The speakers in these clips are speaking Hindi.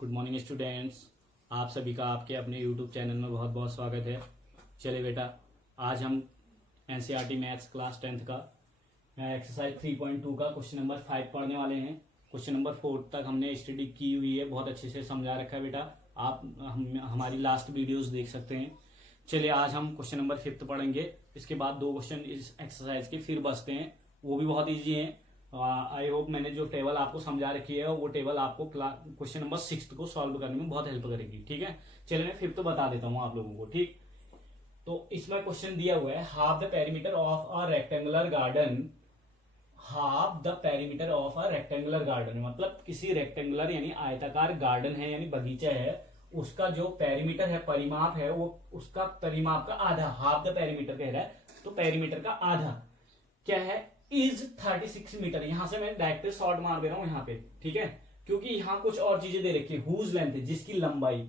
Good morning students. आप सभी का आपके अपने यूट्यूब चैनल में बहुत बहुत स्वागत है। चलिए बेटा, आज हम एनसीईआरटी मैथ्स क्लास 10th का एक्सरसाइज 3.2 का क्वेश्चन नंबर 5 पढ़ने वाले हैं। क्वेश्चन नंबर 4 तक हमने स्टडी की हुई है, बहुत अच्छे से समझा रखा है बेटा। आप हमारी लास्ट वीडियोस देख सकते हैं। चलिए आज हम क्वेश्चन नंबर 5 पढ़ेंगे। इसके बाद 2 क्वेश्चन इस एक्सरसाइज के फिर बचते हैं, वो भी बहुत ईजी हैं। आई होप मैंने जो टेबल आपको समझा रखी है वो टेबल आपको क्वेश्चन नंबर 6 को सॉल्व करने में बहुत हेल्प करेगी। ठीक है, चलिए मैं 5 बता देता हूँ आप लोगों को। ठीक, तो इसमें क्वेश्चन दिया हुआ है half the perimeter of a rectangular garden. Half the perimeter of a rectangular garden मतलब किसी रेक्टेंगुलर यानी आयताकार गार्डन है यानी बगीचा है, उसका जो पेरीमीटर है, परिमाप है, वो उसका परिमाप का आधा, हाफ द पेरीमीटर कह रहा है, तो पेरीमीटर का आधा क्या है, इज 36 मीटर। यहां से मैं डायरेक्ट शॉर्ट मार दे रहा हूं यहाँ पे, ठीक है, क्योंकि यहां कुछ और चीजें दे रखी है। हुज लेंथ, जिसकी लंबाई,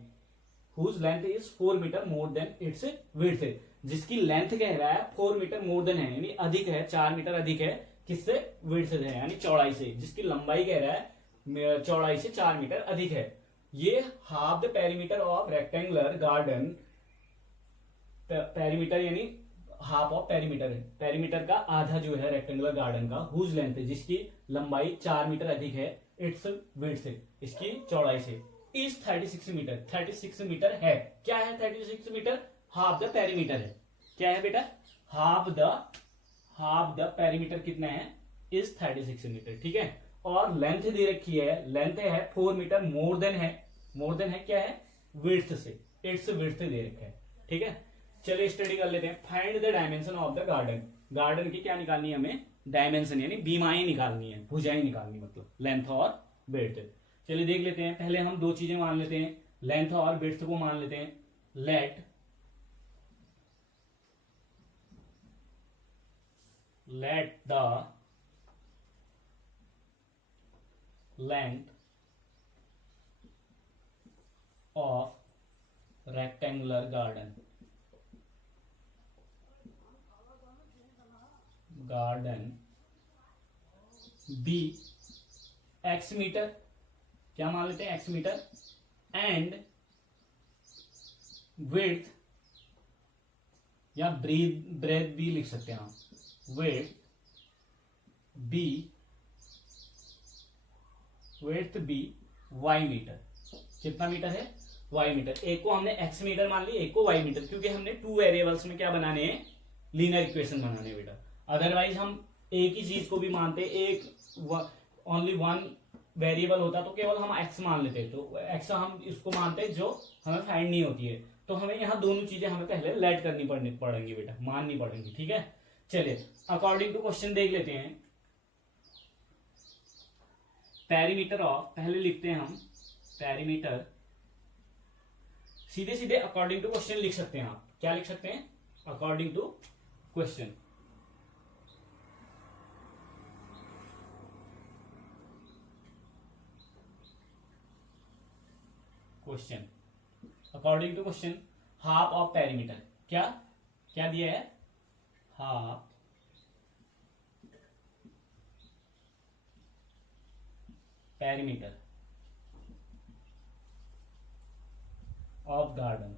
whose length is 4 metre more than its width, जिसकी लेंथ कह रहा है 4 मीटर मोर देन है यानी अधिक है, 4 मीटर अधिक है किससे, विड्थ से यानी चौड़ाई से। जिसकी लंबाई कह रहा है चौड़ाई से 4 मीटर अधिक है। ये half the perimeter of rectangular garden, perimeter यानी हाफ ऑफ पेरीमीटर है, पेरीमीटर का आधा जो है रेक्टेंगुलर गार्डन का, हुज लेंथ जिसकी लंबाई 4 मीटर अधिक है, इट्स विड्थ से, इसकी चौड़ाई से, इज 36 मीटर। 36 मीटर है। क्या है 36 मीटर? हाफ द पेरीमीटर है। क्या है बेटा? हाफ द पेरीमीटर कितना है? Is 36 metre. ठीक है, और लेंथ दे रखी है, लेंथ है 4 मीटर मोर देन है, मोर देन है क्या है, विड्थ से, इट्स विड्थ दे रखा है। ठीक है, चलिए स्टडी कर लेते हैं। Find the dimension of the garden. Garden की क्या निकालनी है हमें? डायमेंशन यानी बीमाएं निकालनी है, भुजाएं निकालनी, मतलब लेंथ और ब्रेड्थ। चलिए देख लेते हैं। पहले हम 2 चीजें मान लेते हैं, लेंथ और ब्रेड्थ को मान लेते हैं। Let the length of rectangular garden be x metre, क्या मान लेते हैं, एक्स मीटर, एंड विड्थ या ब्रेथ भी लिख सकते हैं हम, विड्थ बी वाई मीटर। कितना मीटर है? Y metre. एक को हमने एक्स मीटर मान ली, एक को वाई मीटर, क्योंकि हमने 2 वेरिएबल्स में क्या बनाने हैं, लीनियर इक्वेशन बनाने हैं बेटा। अदरवाइज हम एक ही चीज को भी मानते, एक ओनली 1 वेरिएबल होता तो केवल हम एक्स मान लेते, तो एक्स हम इसको मानते जो हमें फाइंड नहीं होती है। तो हमें यहाँ दोनों चीजें हमें पहले लेट करनी पड़ेंगी बेटा, माननी पड़ेंगी। ठीक है, चलिए अकॉर्डिंग टू क्वेश्चन देख लेते हैं। पेरीमीटर ऑफ, पहले लिखते हैं हम पेरीमीटर, सीधे सीधे अकॉर्डिंग टू क्वेश्चन लिख सकते हैं आप। क्या लिख सकते हैं? According to question. Question according to question, half of perimeter, क्या क्या दिया है, half perimeter of garden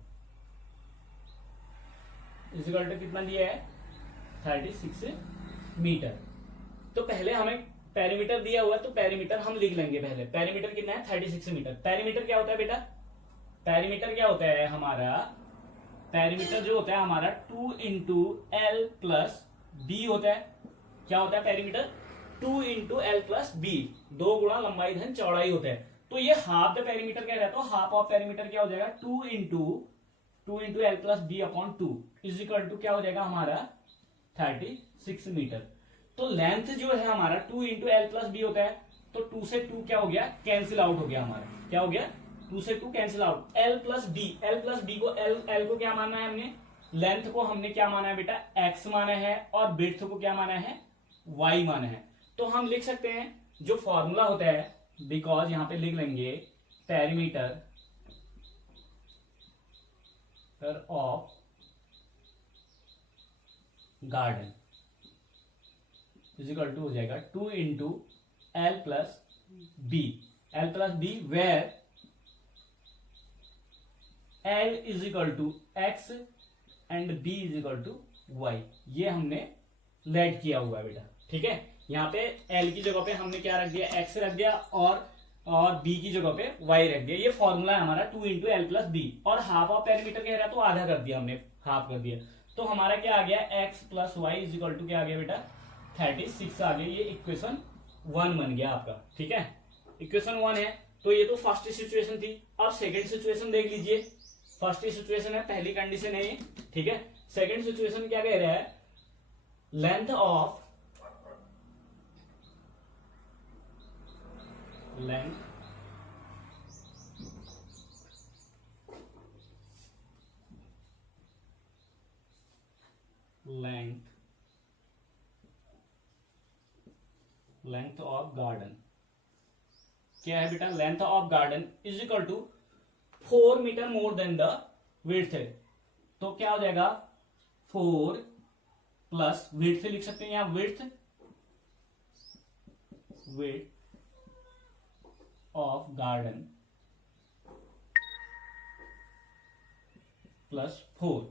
is equal to कितना दिया है, 36 मीटर। तो पहले हमें पेरीमीटर दिया हुआ है, तो पेरीमीटर हम लिख लेंगे पहले। पेरीमीटर कितना है? 36 मीटर। पेरीमीटर क्या होता है बेटा? पेरीमीटर क्या होता है हमारा? पेरीमीटर जो होता है हमारा 2 इंटू एल प्लस बी होता है। क्या होता है perimeter? 2 into L plus B, 2 गुणा लंबाई धन चौड़ाई होता है। तो ये हाफ द पेरीमीटर कह रहा है, तो हाफ ऑफ पेरीमीटर क्या हो जाएगा, 2 into L plus B upon 2 is equal to क्या हो जाएगा हमारा, 36 मीटर। तो लेंथ जो है हमारा 2 इंटू एल प्लस बी होता है, तो 2 से 2 क्या हो गया, कैंसिल आउट हो गया हमारा। क्या हो गया? 2 से 2 cancel out. L plus B को एल को क्या माना है हमने, लेंथ को हमने क्या माना है बेटा, एक्स माना है, और ब्रेड्थ को क्या माना है, वाई माना है। तो हम लिख सकते हैं जो फॉर्मूला होता है, बिकॉज यहां पे लिख लेंगे perimeter of garden is equal to हो जाएगा 2 into L plus B, where L is equal to x and B is equal to y, ये हमने लेट किया हुआ है बेटा। ठीक है, यहाँ पे L की जगह पे हमने क्या रख दिया, x रख दिया, और B की जगह पे y रख दिया। ये फॉर्मूला है हमारा 2 इंटू एल प्लस बी, और हाफ ऑफ पेरीमीटर कह रहा है तो आधा कर दिया हमने, हाफ कर दिया। तो हमारा क्या आ गया, x plus y is equal to क्या आ गया बेटा, 36 आ गया। ये इक्वेशन 1 बन गया आपका। ठीक है, इक्वेशन 1 है। तो ये तो फर्स्ट सिचुएशन थी। अब सेकेंड सिचुएशन देख लीजिए। फर्स्ट सिचुएशन है, पहली कंडीशन है ये। ठीक है, सेकेंड सिचुएशन क्या कह रहा है, length of length length of garden क्या है बेटा, length of garden is equal to 4 metre more than the width है। तो क्या हो जाएगा, 4 प्लस विड्थ लिख सकते हैं, यहां विड्थ ऑफ गार्डन प्लस 4।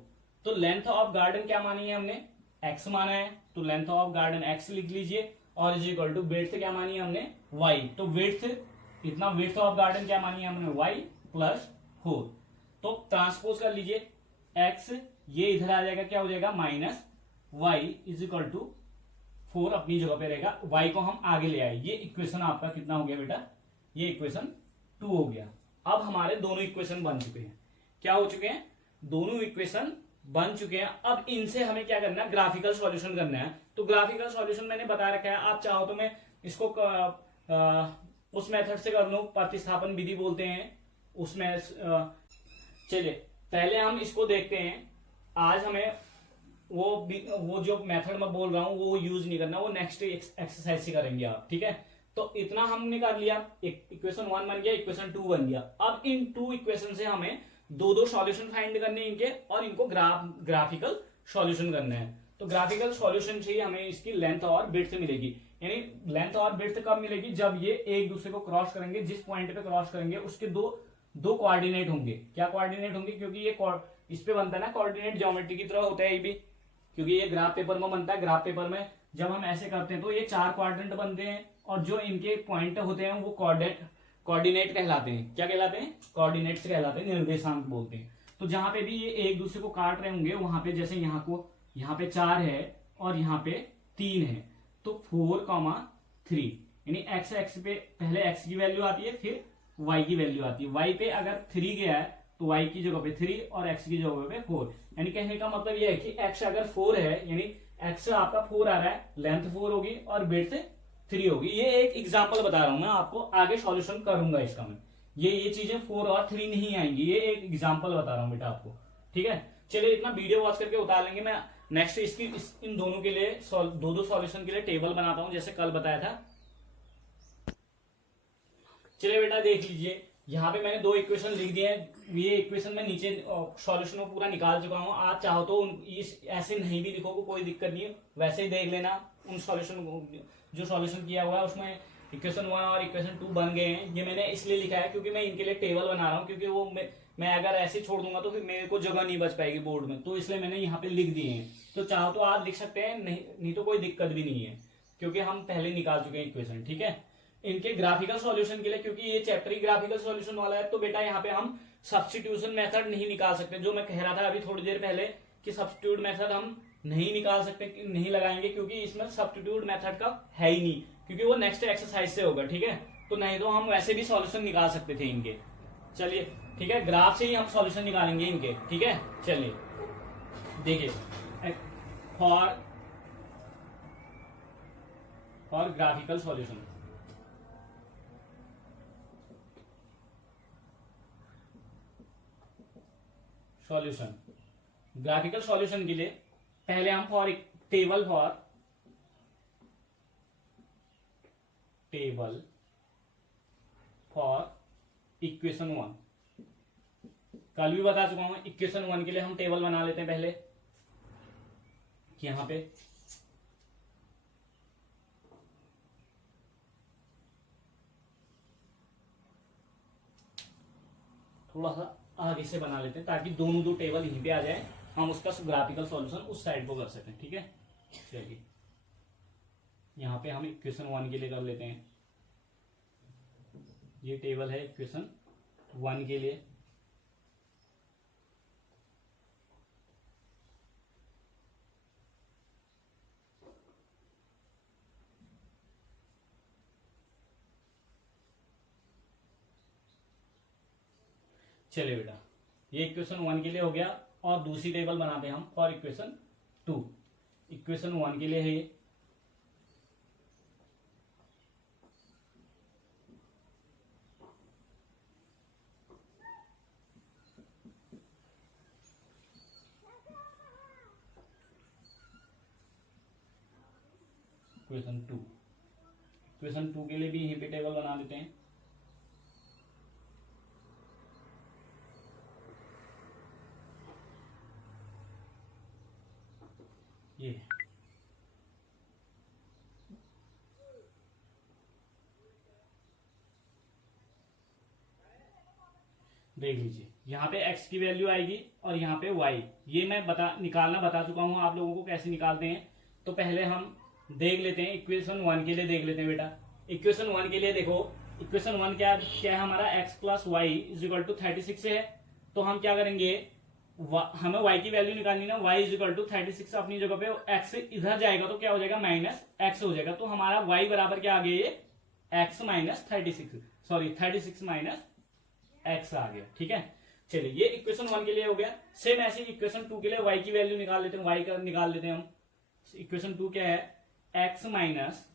तो लेंथ ऑफ गार्डन क्या मानी है हमने, x माना है, तो लेंथ ऑफ गार्डन x लिख लीजिए, और इज इक्वल टू विड्थ क्या मानी है हमने, y। तो विड्थ, इतना विड्थ ऑफ गार्डन क्या मानी है हमने, y प्लस 4। तो ट्रांसपोज कर लीजिए, x ये इधर आ जाएगा, क्या हो जाएगा, minus y is equal to 4 अपनी जगह पे रहेगा, y को हम आगे ले आए। ये इक्वेशन आपका कितना हो गया बेटा, ये इक्वेशन 2 हो गया। अब हमारे दोनों इक्वेशन बन चुके हैं। क्या हो चुके हैं, दोनों इक्वेशन बन चुके हैं। अब इनसे हमें क्या करना है, ग्राफिकल सॉल्यूशन करना है। तो ग्राफिकल सॉल्यूशन मैंने बता रखा है, आप चाहो तो मैं इसको उस मेथड से कर लूं, प्रतिस्थापन विधि बोलते हैं उसमें। चलिए पहले हम इसको देखते हैं। आज हमें वो जो मेथड मैं बोल रहा हूं वो यूज नहीं करना, वो नेक्स्ट एक्सरसाइज से करेंगे आप। ठीक है, तो इतना हमने कर लिया, इक्वेशन 1 बन गया, इक्वेशन 2 बन गया। अब इन 2 इक्वेशन से हमें दो सॉल्यूशन फाइंड करने इनके, और इनको ग्राफिकल सॉल्यूशन करना है। तो ग्राफिकल सॉल्यूशन से ही हमें इसकी लेंथ और विड्थ मिलेगी। यानी लेंथ और विड्थ कब मिलेगी, जब ये एक दूसरे को क्रॉस करेंगे, जिस पॉइंट पे क्रॉस करेंगे उसके दो कोऑर्डिनेट होंगे। क्या कोऑर्डिनेट होंगे, क्योंकि ये इस पे बनता है ना, कोऑर्डिनेट ज्योमेट्री की तरह होता है ये भी, क्योंकि ये ग्राफ पेपर में बनता है। ग्राफ पेपर में जब हम ऐसे करते हैं तो ये 4 कोऑर्डिनेट बनते हैं, और जो इनके पॉइंट होते हैं वो कोऑर्डिनेट कहलाते हैं। क्या कहलाते हैं, कोऑर्डिनेट्स कहलाते हैं, निर्देशांक बोलते हैं। तो जहां पे भी ये एक दूसरे को काट रहे होंगे, वहां पे जैसे यहाँ पे 4 है और यहाँ पे 3 है, तो 4,3, यानी एक्स पे पहले x की वैल्यू आती है, फिर y की वैल्यू आती है। y पे अगर 3 गया है तो y की जगह पे 3 और x की जगह पे 4। यानी कहने का मतलब यह है कि x अगर 4 है, यानी x आपका 4 आ रहा है, लेंथ 4 होगी और विड्थ 3 होगी। ये एक एग्जांपल बता रहा हूं मैं आपको, आगे सॉल्यूशन करूंगा इसका मैं। ये चीजें 4 और 3 नहीं आएंगी, ये एक एग्जांपल बता रहा हूं बेटा आपको। ठीक है, चलिए इतना वीडियो वॉच करके उतार लेंगे। मैं नेक्स्ट इन दोनों के लिए दो सॉल्यूशन के लिए टेबल बनाता हूं, जैसे कल बताया था। चलिए बेटा देख लीजिए, यहाँ पे मैंने 2 इक्वेशन लिख दिए हैं। ये इक्वेशन मैं नीचे सॉल्यूशन में पूरा निकाल चुका हूँ। आप चाहो तो ऐसे नहीं भी लिखोगे, कोई दिक्कत नहीं है, वैसे ही देख लेना। उन सॉल्यूशन जो सॉल्यूशन किया हुआ है उसमें इक्वेशन 1 और इक्वेशन 2 बन गए हैं। ये मैंने इसलिए लिखा है क्योंकि मैं इनके लिए टेबल बना रहा हूँ, क्योंकि वो मैं अगर ऐसे छोड़ दूंगा तो फिर मेरे को जगह नहीं बच पाएगी बोर्ड में, तो इसलिए मैंने यहाँ पे लिख दिए हैं। तो चाहो तो आप लिख सकते हैं, नहीं तो कोई दिक्कत भी नहीं है, क्योंकि हम पहले निकाल चुके हैं इक्वेशन। ठीक है, इनके ग्राफिकल सॉल्यूशन के लिए, क्योंकि ये चैप्टर ही ग्राफिकल सॉल्यूशन वाला है, तो बेटा यहाँ पे हम सब्स्टिट्यूशन मेथड नहीं निकाल सकते। जो मैं कह रहा था अभी थोड़ी देर पहले कि सब्स्टिट्यूट मेथड हम नहीं निकाल सकते, नहीं लगाएंगे, क्योंकि इसमें सब्स्टिट्यूट मेथड का है ही नहीं, क्योंकि वो नेक्स्ट एक्सरसाइज से होगा। ठीक है, तो नहीं तो हम वैसे भी सॉल्यूशन निकाल सकते थे इनके। चलिए ठीक है, ग्राफ से ही हम सॉल्यूशन निकालेंगे इनके। ठीक है, चलिए देखिए, for graphical solution, graphical solution के लिए पहले हम टेबल फॉर इक्वेशन 1 कल भी बता चुका हूं। इक्वेशन 1 के लिए हम टेबल बना लेते हैं पहले, यहां पे थोड़ा सा आगे से बना लेते हैं ताकि दोनों दो टेबल यहीं पे आ जाए, हम उसका ग्राफिकल सॉल्यूशन उस साइड को कर सकें। ठीक है, चलिए यहाँ पे हम इक्वेशन 1 के लिए कर लेते हैं। ये टेबल है इक्वेशन 1 के लिए। चलिए बेटा, ये इक्वेशन 1 के लिए हो गया। और दूसरी टेबल बनाते हैं हम फॉर इक्वेशन 2। इक्वेशन 1 के लिए है ये, इक्वेशन 2। इक्वेशन 2 के लिए भी यहीं पे टेबल बना देते हैं। ये देख लीजिए, यहाँ पे x की वैल्यू आएगी और यहाँ पे y। ये मैं निकालना बता चुका हूं आप लोगों को कैसे निकालते हैं। तो पहले हम देख लेते हैं इक्वेशन 1 के लिए, देख लेते हैं बेटा। इक्वेशन 1 के लिए देखो, इक्वेशन 1 क्या क्या है हमारा, x plus y is equal to 36 है। तो हम क्या करेंगे, हमें y की वैल्यू निकालनी ना, y इज इक्वल टू 36 अपनी जगह पे, x इधर जाएगा तो क्या हो जाएगा, माइनस x हो जाएगा। तो हमारा y बराबर क्या आ गया, ये x minus 36, sorry 36 minus x आ गया। ठीक है, चलिए ये इक्वेशन 1 के लिए हो गया। सेम ऐसे इक्वेशन 2 के लिए y की वैल्यू निकाल लेते हैं, y का निकाल लेते हैं हम। इक्वेशन 2 क्या है, x minus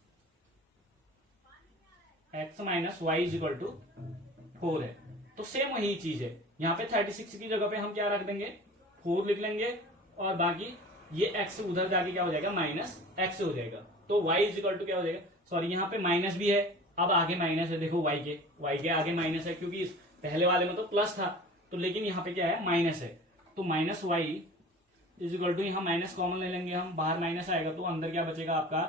y is equal to 4 है। तो सेम वही चीज है, यहाँ पे 36 की जगह पे हम क्या रख देंगे, 4 लिख लेंगे, और बाकी ये x उधर जाके क्या हो जाएगा, माइनस x हो जाएगा। तो y इज इक्वल टू क्या हो जाएगा, सॉरी यहाँ पे माइनस भी है, अब आगे माइनस है। देखो y के आगे माइनस है, क्योंकि इस पहले वाले में तो प्लस था, तो लेकिन यहाँ पे क्या है, माइनस है। तो minus y is equal to, यहाँ माइनस कॉमन ले लेंगे हम, बाहर माइनस आएगा तो अंदर क्या बचेगा आपका,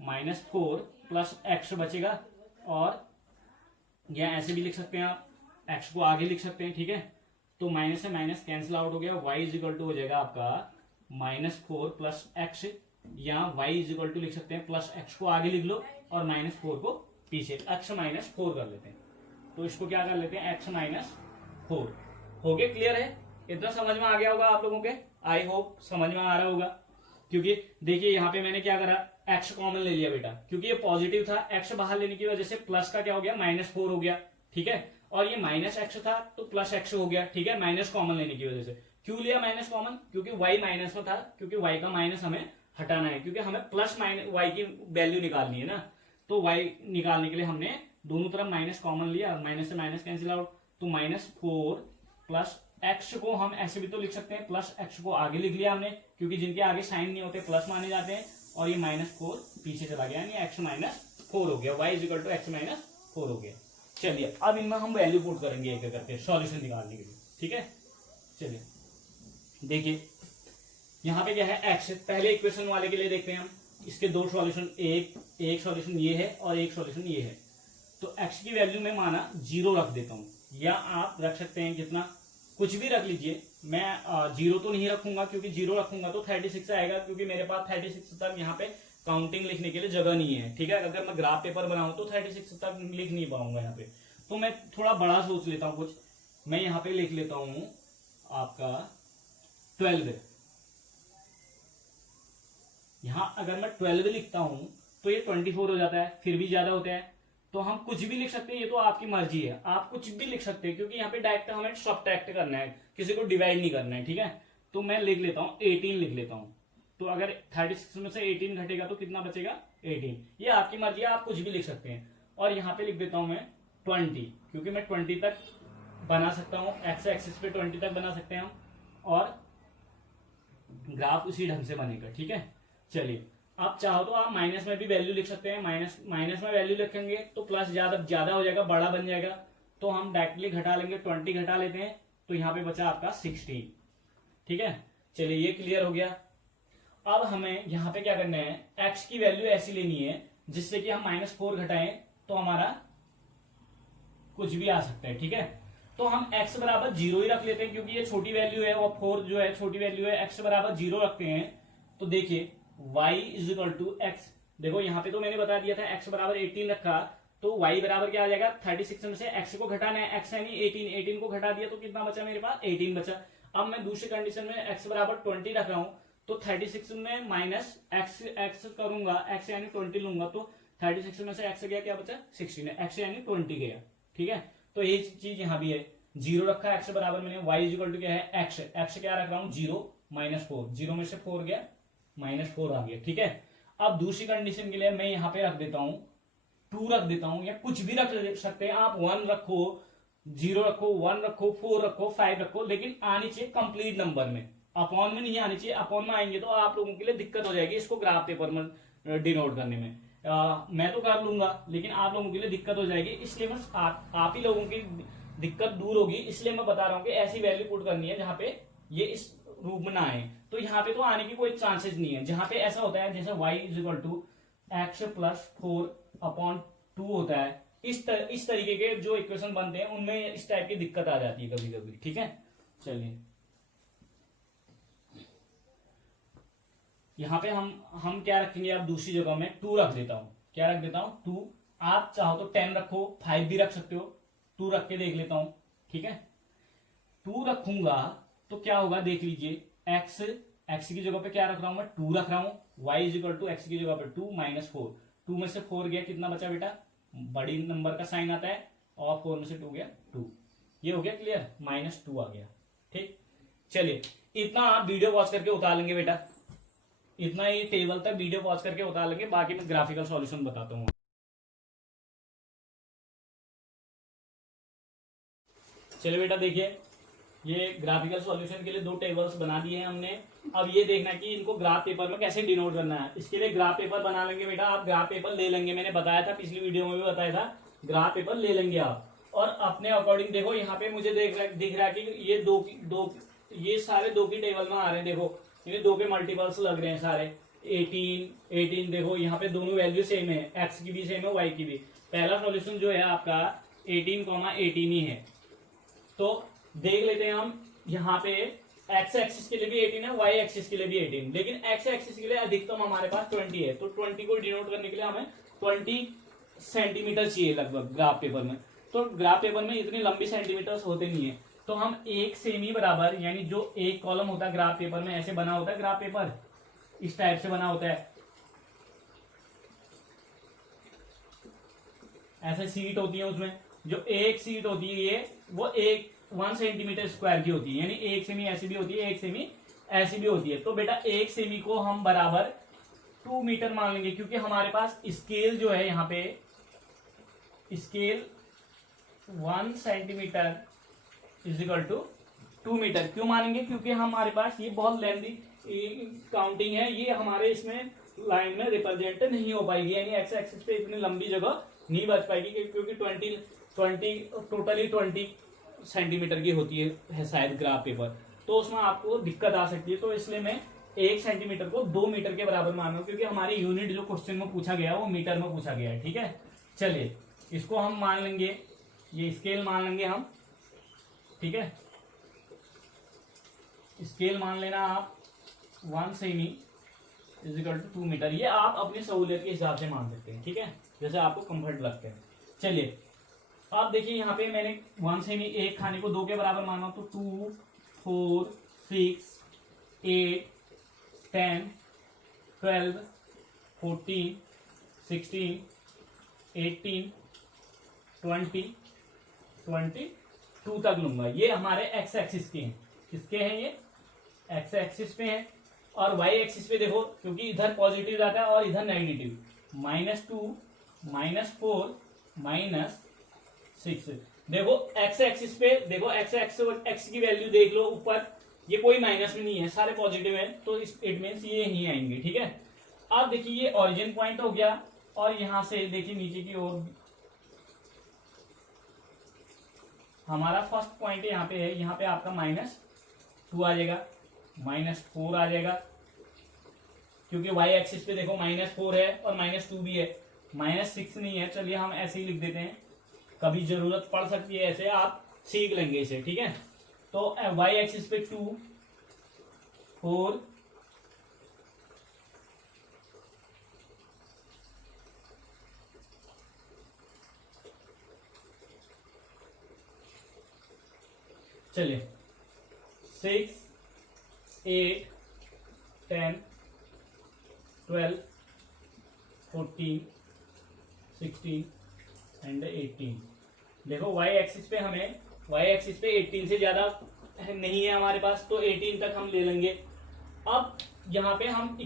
-4 प्लस x बचेगा। और या ऐसे भी लिख सकते हैं आप, x को आगे लिख सकते हैं। ठीक है, तो माइनस से माइनस कैंसिल आउट हो गया, y इज इक्वल टू हो जाएगा आपका -4 प्लस x, या y इज इक्वल टू लिख सकते हैं, प्लस x को आगे लिख लो और -4 को पीछे, x -4 कर लेते हैं। तो इसको क्या कर लेते हैं, x -4 हो गया। क्लियर है, इतना समझ में आ गया होगा आप लोगों के, आई होप समझ में आ रहा होगा। क्योंकि देखिए यहाँ पे मैंने क्या करा, x कॉमन ले लिया बेटा, क्योंकि ये पॉजिटिव था, x बाहर लेने की वजह से प्लस का क्या हो गया, -4 हो गया। ठीक है, और ये -x था तो +x हो गया। ठीक है, माइनस कॉमन लेने की वजह से। क्यों लिया माइनस कॉमन, क्योंकि y माइनस में था, क्योंकि y का माइनस हमें हटाना है, क्योंकि हमें प्लस y की वैल्यू निकालनी है ना। तो y निकालने के लिए हमने दोनों तरफ माइनस कॉमन लिया, माइनस से माइनस कैंसिल आउट, तो -4 प्लस x को हम ऐसे भी तो लिख सकते हैं, प्लस x को आगे लिख लिया हमने, क्योंकि जिनके आगे साइन नहीं होते प्लस माने जाते हैं, और ये -4 पीछे चला गया, यानी x -4 हो गया, y is equal to x -4 हो गया। चलिए अब इनमें हम वैल्यू पुट करेंगे एक एक करके सॉल्यूशन निकालने के लिए। ठीक है, चलिए देखिए यहाँ पे क्या है, x। पहले इक्वेशन वाले के लिए देखते हैं हम, इसके दो सॉल्यूशन, एक सॉल्यूशन ये है और एक सॉल्यूशन ये है। तो x की वैल्यू में माना 0 रख देता हूं, या आप रख सकते हैं कितना, कुछ भी रख लीजिए। मैं 0 तो नहीं रखूंगा, क्योंकि 0 रखूंगा तो 36 आएगा, क्योंकि मेरे पास 36 तक यहाँ पे काउंटिंग लिखने के लिए जगह नहीं है। ठीक है, अगर मैं ग्राफ पेपर बनाऊं तो 36 तक लिख नहीं पाऊंगा यहाँ पे, तो मैं थोड़ा बड़ा सोच लेता हूँ कुछ। मैं यहाँ पे लिख लेता हूं आपका 12। यहां अगर मैं 12 लिखता हूं तो ये 24 हो जाता है, फिर भी ज्यादा होता है। तो हम कुछ भी लिख सकते हैं, ये तो आपकी मर्जी है, आप कुछ भी लिख सकते हैं, क्योंकि यहाँ पे डायरेक्ट हमें सब्ट्रैक्ट करना है, किसी को डिवाइड नहीं करना है। ठीक है, तो मैं लिख लेता हूँ 18 लिख लेता हूँ। तो अगर 36 में से 18 घटेगा तो कितना बचेगा, 18। ये आपकी मर्जी है, आप कुछ भी लिख सकते हैं। और यहाँ पे लिख देता हूं मैं 20, क्योंकि मैं 20 तक बना सकता हूँ, एक्स एक्सिस पे 20 तक बना सकते हैं हम, और ग्राफ उसी ढंग से बनेगा। ठीक है, चलिए आप चाहो तो आप माइनस में भी वैल्यू लिख सकते हैं, माइनस में वैल्यू लिखेंगे तो प्लस ज्यादा हो जाएगा, बड़ा बन जाएगा। तो हम डायरेक्टली घटा लेंगे, 20 घटा लेते हैं, तो यहाँ पे बचा आपका 16। ठीक है, चलिए ये क्लियर हो गया। अब हमें यहाँ पे क्या करना है, x की वैल्यू ऐसी लेनी है जिससे कि हम -4 घटाएं तो हमारा कुछ भी आ सकता है। ठीक है, तो हम x बराबर 0 ही रख लेते हैं क्योंकि ये छोटी वैल्यू है और 4 जो है छोटी वैल्यू है, x बराबर 0 रखते हैं। तो देखिए y is equal to x, देखो यहाँ पे तो मैंने बता दिया था x बराबर 18 रखा, तो y बराबर क्या आ जाएगा 36 में से x को घटाना है, x यानी 18 को घटा दिया तो कितना बचा मेरे पास 18 बचा। अब मैं दूसरी कंडीशन में x बराबर 20 रख रहा हूं, तो 36 में माइनस x करूंगा, x यानी 20 लूंगा, तो 36 में से x गया क्या बचा 16, x यानी 20 गया। ठीक है, तो ये चीज यहां भी है, 0 रखा है x बराबर मैंने, y इज इक्वल टू क्या है x क्या रख रहा हूं 0 -4, 0 में से 4 गया -4 आ गया। ठीक है, अब दूसरी कंडीशन के लिए मैं यहां पे रख देता हूं 2 रख देता हूं, या कुछ भी रख सकते हैं आप, 1 रखो, 0 रखो, 1 रखो, 4 रखो, 5 रखो, लेकिन आनी चाहिए कंप्लीट नंबर में, अपॉन में नहीं आनी चाहिए। अपॉन में आएंगे तो आप लोगों के लिए दिक्कत हो जाएगी इसको ग्राफ पेपर में डिनोट करने में। मैं तो कर लूंगा लेकिन आप लोगों के लिए दिक्कत हो जाएगी, इसलिए मैं आप ही लोगों की दिक्कत दूर होगी, इसलिए मैं बता रहा हूं कि ऐसी वैल्यू पुट करनी है जहां पे ये इस रूप में ना आए। तो यहाँ पे तो आने की कोई चांसेस नहीं है, जहां पे ऐसा होता है जैसे y is equal to x plus 4/2 होता है, इस तरीके के जो इक्वेशन बनते हैं उनमें इस टाइप की दिक्कत आ जाती है कभी कभी। ठीक है, चलिए यहाँ पे हम क्या रखेंगे, अब दूसरी जगह में 2 रख देता हूं, क्या रख देता हूं 2, आप चाहो तो 10 रखो, 5 भी रख सकते हो, 2 रख के देख लेता हूं। ठीक है, 2 रखूंगा तो क्या होगा देख लीजिए, x की जगह पे क्या रख रहा हूं मैं 2 रख रहा हूं, y is equal to x की जगह पे 2 -4, 2 में से 4 गया कितना बचा बेटा, बड़ी नंबर का साइन आता है, और 4 में से 2 गया 2, ये हो गया क्लियर, -2 आ गया। ठीक, चलिए इतना आप वीडियो पॉज करके उतार लेंगे बेटा, इतना ही टेबल तक वीडियो पॉज करके उतार लेंगे, बाकी मैं ग्राफिकल सॉल्यूशन बताता हूँ। चलिए बेटा देखिए, ये ग्राफिकल सॉल्यूशन के लिए 2 टेबल्स बना दिए हैं हमने। अब ये देखना कि इनको ग्राफ पेपर में कैसे डिनोट करना है, इसके लिए ग्राफ पेपर बना लेंगे बेटा, आप ग्राफ पेपर ले लेंगे, मैंने बताया था पिछली वीडियो में भी बताया था, ग्राफ पेपर ले लेंगे आप, और अपने अकॉर्डिंग देखो यहाँ पे मुझे दिख रहा है कि ये ये सारे 2 की टेबल में आ रहे हैं, देखो ये 2 के मल्टीपल्स लग रहे हैं सारे, 18 देखो यहाँ पे दोनों वैल्यू सेम है, एक्स की भी सेम है, वाई की भी। पहला सॉल्यूशन जो है आपका 18,18 ही है, तो देख लेते हैं हम यहाँ पे एक्स एक्सिस के लिए भी 18 है, वाई एक्सिस के लिए भी 18, लेकिन एक्स एक्सिस के लिए अधिकतम हमारे पास 20 है, तो 20 को डिनोट करने के लिए हमें 20 सेंटीमीटर चाहिए लगभग ग्राफ पेपर में। तो ग्राफ पेपर में इतनी लंबी सेंटीमीटर्स होते नहीं है, तो हम 1 सेमी बराबर, यानी जो एक कॉलम होता है ग्राफ पेपर में ऐसे बना होता है, ग्राफ पेपर इस टाइप से बना होता है, ऐसे सीट होती है, उसमें जो एक सीट होती है ये वो 1 सेंटीमीटर स्क्वायर की होती है, यानी 1 सेमी ऐसी भी होती है, 1 सेमी ऐसी भी होती है। तो बेटा 1 सेमी को हम बराबर 2 मीटर मान लेंगे, क्योंकि हमारे पास स्केल जो है यहाँ पे scale 1 centimetre is equal to 2 metre क्यों मानेंगे, क्योंकि हमारे पास ये बहुत लेंथी काउंटिंग है, ये हमारे इसमें लाइन में रिप्रेजेंट नहीं हो पाएगी, यानी एक्स एक्सिस पे इतनी लंबी जगह नहीं बच पाएगी, क्योंकि 20 सेंटीमीटर की होती है शायद ग्राफ पेपर, तो उसमें आपको दिक्कत आ सकती है। तो इसलिए मैं 1 सेंटीमीटर को 2 मीटर के बराबर मान रहा हूं, क्योंकि हमारी यूनिट जो क्वेश्चन में पूछा गया है वो मीटर में पूछा गया है। ठीक है, चलिए इसको हम मान लेंगे, ये स्केल मान लेंगे हम। ठीक है, स्केल मान लेना आप 1 सेमी इज इक्वल टू 2 मीटर, ये आप अपनी सहूलियत के हिसाब से मान सकते हैं। ठीक है, जैसे आपको कंफर्ट लगता है। चलिए आप देखिए यहाँ पे मैंने 1 सेमी एक खाने को 2 के बराबर माना, तो 2, 4, 6, 8, 10, 12, 14, 16, 18, 20, 22 तक लूंगा। ये हमारे एक्स एक्सिस के हैं, किसके हैं ये, एक्स एक्सिस पे हैं। और वाई एक्सिस पे देखो, क्योंकि इधर पॉजिटिव जाता है और इधर नेगेटिव, -2, -4, -6। देखो एक्स एक्सिस पे देखो, एक्स की वैल्यू देख लो ऊपर, ये कोई माइनस में नहीं है, सारे पॉजिटिव है, तो इट मीन्स ये यहीं आएंगे। ठीक है, अब देखिए ये ओरिजिन पॉइंट हो गया, और यहां से देखिए नीचे की ओर हमारा फर्स्ट पॉइंट यहाँ पे है, यहाँ पे आपका -2 आ जाएगा, -4 आ जाएगा, क्योंकि y एक्सिस पे देखो -4 है और -2 भी है, -6 नहीं है। चलिए हम ऐसे ही लिख देते हैं, कभी जरूरत पड़ सकती है ऐसे, आप सीख लेंगे इसे, ठीक है। तो वाई एक्सिस पे 2 4 चलिए 6 8 10 12 14 16 एंड 18। देखो वाई एक्सिस पे हमें वाई एक्सिस पे 18 से ज्यादा नहीं है हमारे पास, तो 18 तक हम ले लेंगे। अब यहाँ पे हम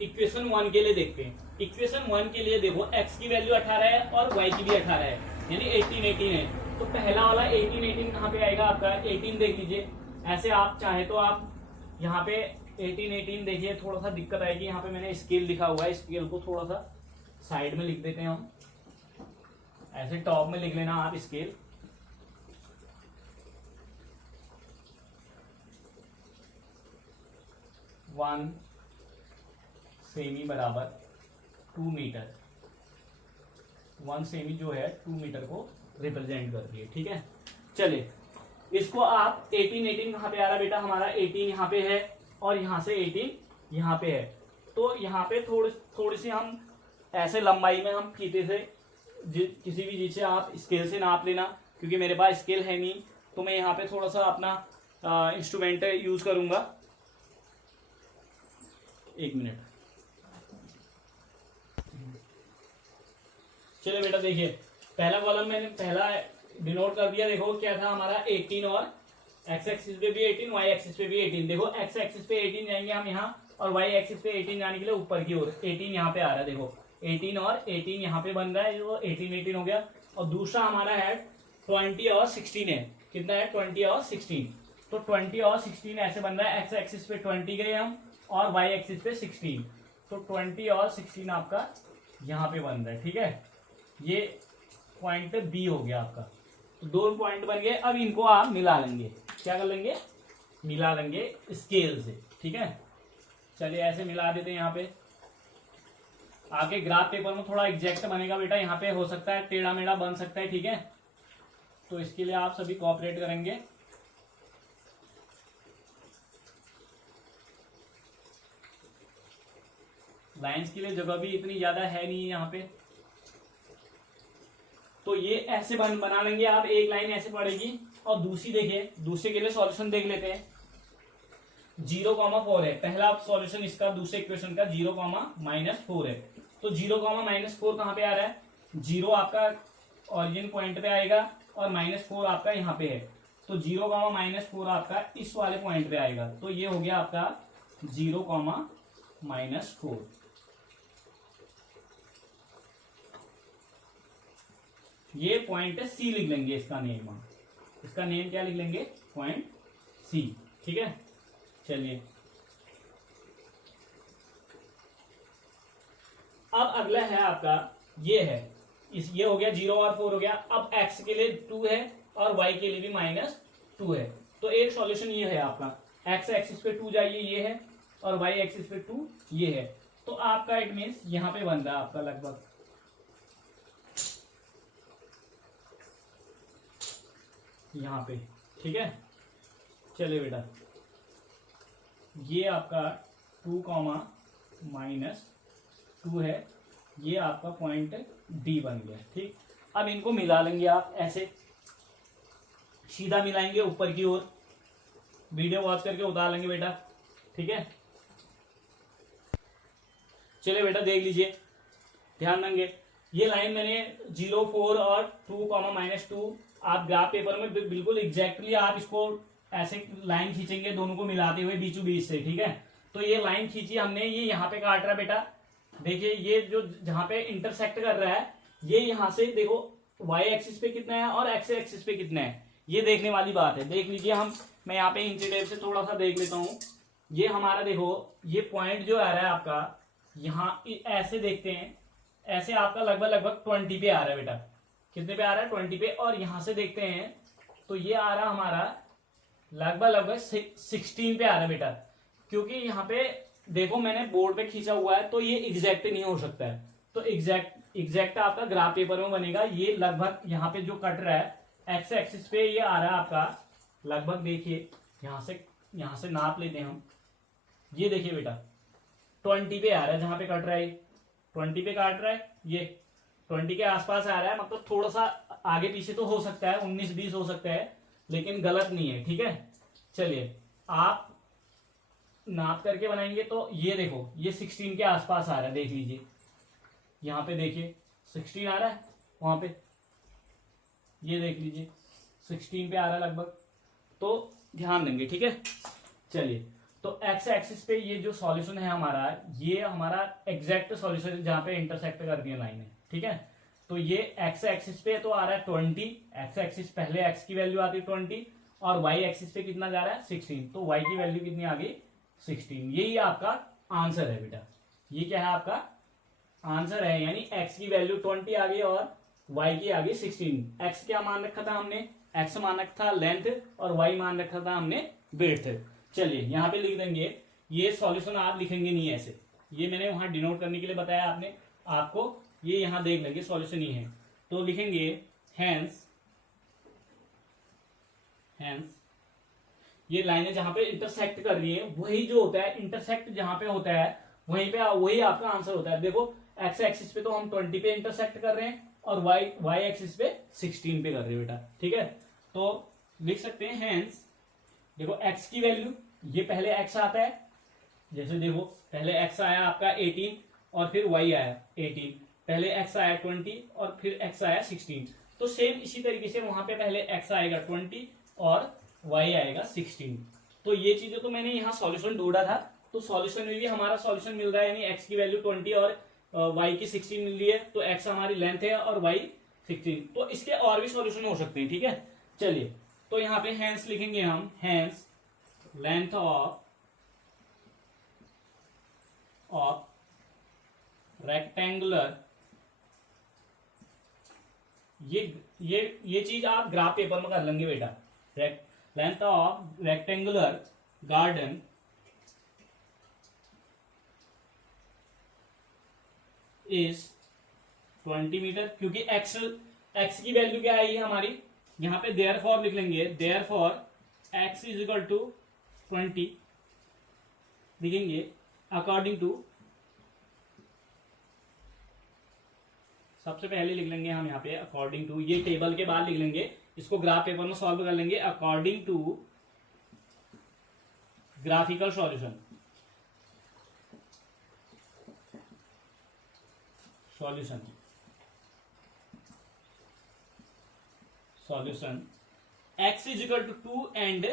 इक्वेशन 1 के लिए देखते हैं। इक्वेशन 1 के लिए देखो x की वैल्यू 18 है और y की भी 18 है, यानी 18 18 है। तो पहला वाला 18 18 कहाँ पे आएगा आपका 18 देख लीजिए। ऐसे आप चाहे तो आप यहाँ पे 18 18 देखिए, थोड़ा सा दिक्कत आएगी। यहाँ पे मैंने स्केल लिखा हुआ है, स्केल को थोड़ा सा साइड में लिख देते हैं हम, ऐसे टॉप में लिख लेना आप स्केल। वन सेमी बराबर 2 मीटर, 1 सेमी जो है 2 मीटर को रिप्रेजेंट करती है, ठीक है। चलिए इसको आप 18 18 कहाँ पे आ रहा बेटा, हमारा 18 यहाँ पे है और यहाँ से 18 यहाँ पे है। तो यहाँ पे थोड़ी सी हम ऐसे लंबाई में हम फीते से किसी भी चीज से आप स्केल से नाप लेना, क्योंकि मेरे पास स्केल है नहीं, तो मैं यहाँ पे थोड़ा सा अपना इंस्ट्रूमेंट यूज करूंगा। 1 मिनट। चलो बेटा देखिए, पहला कॉलम मैंने पहला डिनोट कर दिया। देखो क्या था हमारा 18 और एक्स एक्सिस पे भी 18 वाई एक्सिस पे भी 18। देखो एक्स एक्सिस पे 18 जाएंगे हम यहाँ, और वाई एक्सिस पे 18 जाने के लिए ऊपर की ओर 18 यहाँ पे आ रहा है। देखो 18 और 18 यहाँ पे बन रहा है, जो 18 18 हो गया। और दूसरा हमारा है 20 और 16 है। कितना है 20 और 16। तो 20 और 16 ऐसे बन रहा है, एक्स एक्सिस पे 20 गए हम और वाई एक्सिस पे 16। तो 20 और 16 आपका यहाँ पे बन रहा है, ठीक है। ये पॉइंट बी हो गया आपका। तो 2 पॉइंट बन गए। अब इनको आप मिला लेंगे, क्या कर लेंगे, मिला लेंगे स्केल से, ठीक है। चलिए ऐसे मिला देते हैं। यहाँ पे आगे ग्राफ पेपर में थोड़ा एग्जैक्ट बनेगा बेटा, यहाँ पे हो सकता है टेढ़ा मेढ़ा बन सकता है, ठीक है। तो इसके लिए आप सभी कोऑपरेट करेंगे। लाइंस के लिए जगह भी इतनी ज्यादा है नहीं यहाँ पे, तो ये ऐसे बना लेंगे आप। एक लाइन ऐसे पड़ेगी और दूसरी देखिए, दूसरे के लिए सॉल्यूशन देख लेते हैं। 0,4 है पहला सॉल्यूशन इसका, दूसरे इक्वेशन का 0,-4 है। तो 0,-4 कहाँ पे आ रहा है, 0 आपका ओरिजिन पॉइंट पे आएगा और -4 आपका यहाँ पे है। तो 0,-4 आपका इस वाले पॉइंट पे आएगा। तो ये हो गया आपका 0,-4। ये पॉइंट सी लिख लेंगे, इसका नेम इसका नेम क्या लिख लेंगे, पॉइंट सी, ठीक है। चलिए अब अगला है आपका, ये है ये हो गया 0 और 4 हो गया। अब x के लिए 2 है और y के लिए भी -2 है। तो एक सॉल्यूशन ये है आपका, x एक्सिस पे 2 जाइए, ये है, और y एक्सिस पे 2 ये है। तो आपका इट मीन्स यहाँ पे बन रहा है आपका लगभग यहाँ पे, ठीक है। चलिए बेटा ये आपका 2,-2 है, ये आपका पॉइंट डी बन गया, ठीक। अब इनको मिला लेंगे आप, ऐसे सीधा मिलाएंगे ऊपर की ओर। वीडियो वॉच करके उतार लेंगे बेटा, ठीक है। चलिए बेटा देख लीजिए, ध्यान देंगे। ये लाइन मैंने 0 4 और 2,-2 आप ग्राफ पेपर में बिल्कुल एग्जैक्टली आप इसको ऐसे लाइन खींचेंगे दोनों को मिलाते हुए बीचों बीच से, ठीक है। तो ये लाइन खींची हमने, ये यहाँ पे काट रहा है बेटा। देखिए ये जो जहां पे इंटरसेक्ट कर रहा है, ये यहां से देखो y एक्सिस पे कितना है और x एक्सिस पे कितना है, ये देखने वाली बात है। देख लीजिए मैं यहाँ पे इंची टेप से थोड़ा सा देख लेता हूँ। ये हमारा देखो ये पॉइंट जो आ रहा है आपका, यहाँ ऐसे देखते हैं, ऐसे आपका लगभग 20 पे आ रहा है बेटा। कितने पे आ रहा है, 20 पे। और यहां से देखते हैं तो ये आ रहा हमारा लगभग 16 पे आ रहा है बेटा। क्योंकि यहाँ पे देखो मैंने बोर्ड पे खींचा हुआ है, तो ये एग्जैक्ट नहीं हो सकता है। तो एग्जैक्ट आपका ग्राफ पेपर में बनेगा। ये लगभग यहाँ पे जो कट रहा है एक्स एक्सिस पे ये आ रहा है आपका लगभग, देखिए यहां से नाप लेते हैं हम। ये देखिए बेटा 20 पे आ रहा है, जहां पे कट रहा है 20 पे काट रहा है, ये 20 के आसपास आ रहा है, मतलब थोड़ा सा आगे पीछे तो हो सकता है, 19-20 हो सकता है, लेकिन गलत नहीं है। ठीक है, चलिए आप नाप करके बनाएंगे तो ये देखो ये 16 के आसपास आ रहा है, देख लीजिए यहां पे देखिए 16 आ रहा है, वहां पे ये देख लीजिए 16 पे आ रहा है लगभग, तो ध्यान देंगे। ठीक है, चलिए तो एक्स एक्सिस पे ये जो सॉल्यूशन है हमारा, ये हमारा एग्जैक्ट सॉल्यूशन है जहां पे इंटरसेक्ट कर दी है लाइनें। ठीक है, तो ये एक्स एक्सिस पे तो आ रहा है 20, एक्स एक्सिस पहले एक्स की वैल्यू आती है 20 और वाई एक्सिस पे कितना जा रहा है 16, तो वाई की वैल्यू कितनी आ गई 16। यही आपका आंसर है बेटा, ये क्या है आपका आंसर है, यानी एक्स की वैल्यू 20 आ गई और वाई की आ गई 16। एक्स क्या मान रखा था हमने, एक्स मान रखा था लेंथ और वाई मान रखा था हमने विड्थ। चलिए यहां पे लिख देंगे, ये सॉल्यूशन आप लिखेंगे नहीं ऐसे, ये मैंने वहां डिनोट करने के लिए बताया आपने आपको, ये यहां देख लेंगे सॉल्यूशन ही है, तो लिखेंगे हैंस ये लाइनें जहां पे इंटरसेक्ट कर रही है, वही जो होता है इंटरसेक्ट जहां पे होता है वहीं पे वही आपका आंसर होता है। देखो एक्स एक्सिस पे तो हम 20 पे इंटरसेक्ट कर रहे हैं और वाई एक्सिस पे 16 पे कर रहे हैं बेटा। ठीक है, तो लिख सकते हैं हैंस, देखो एक्स की वैल्यू, ये पहले एक्स आता है, जैसे देखो पहले एक्स आया आपका 18 और फिर वाई आया 18, पहले एक्स आया 20 और फिर एक्स आया 16, तो सेम इसी तरीके से वहां पे पहले एक्स आएगा 20 और वाई आएगा 16। तो ये चीजें तो मैंने यहाँ सॉल्यूशन ढूंढा था, तो सॉल्यूशन में भी हमारा सॉल्यूशन मिल रहा है, यानी एक्स की वैल्यू 20 और वाई की 16 मिल रही है, तो एक्स हमारी लेंथ है और वाई 16, तो इसके और भी सॉल्यूशन हो सकते हैं। ठीक है, चलिए तो यहाँ पे हैंस लिखेंगे हम, हैंस लेंथ ऑफ रेक्टेंगुलर, ये चीज आप ग्राफ पेपर में कर लेंगे बेटा, length of rectangular garden is 20 metre, क्योंकि एक्स की वैल्यू क्या आई है हमारी, यहां पे देयरफॉर लिख लेंगे, therefore x is equal to 20 लिखेंगे अकॉर्डिंग टू, सबसे पहले लिख लेंगे हम यहाँ पे अकॉर्डिंग टू, ये टेबल के बाद लिख लेंगे, इसको ग्राफ पेपर में सॉल्व कर लेंगे, according to graphical solution x is equal to 2 and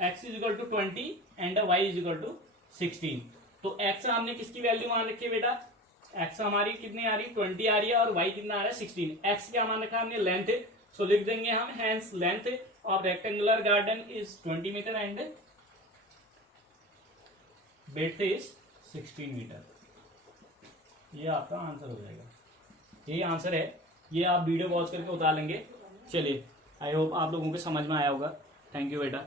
x is equal to 20 and y is equal to 16। तो x हमने किसकी वैल्यू मान रखी है बेटा, x हमारी कितनी आ रही है 20 आ रही है और y कितना आ रहा है 16। x क्या मान रखा हमने लेंथ, सो लिख देंगे हम hence length of rectangular garden is 20 metre and width is 16 metre. ये आपका आंसर हो जाएगा, यही आंसर है, ये आप वीडियो पॉज करके उतार लेंगे। चलिए आई होप आप लोगों को समझ में आया होगा। थैंक यू बेटा।